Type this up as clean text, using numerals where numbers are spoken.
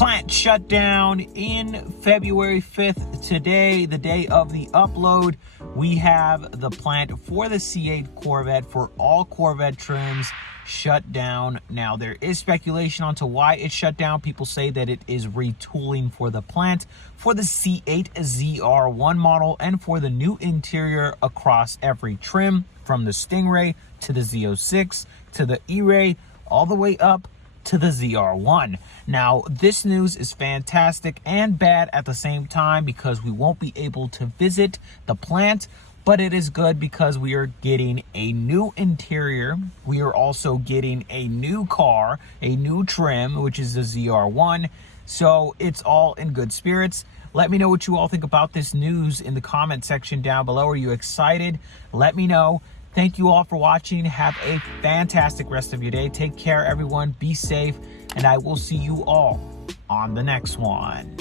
Plant shut down in February 5th. Today, the day of the upload, we have the plant for the C8 Corvette for all Corvette trims shut down. Now, there is speculation onto why it shut down. People say that it is retooling for the plant for the C8 ZR1 model and for the new interior across every trim, from the Stingray to the Z06 to the E-Ray all the way up to the ZR1. Now, this news is fantastic and bad at the same time because we won't be able to visit the plant, but it is good because we are getting a new interior. We are also getting a new car, a new trim, which is the ZR1. So it's all in good spirits. Let me know what you all think about this news in the comment section down below. Are you excited? Let me know. Thank you all for watching. Have a fantastic rest of your day. Take care, everyone. Be safe, and I will see you all on the next one.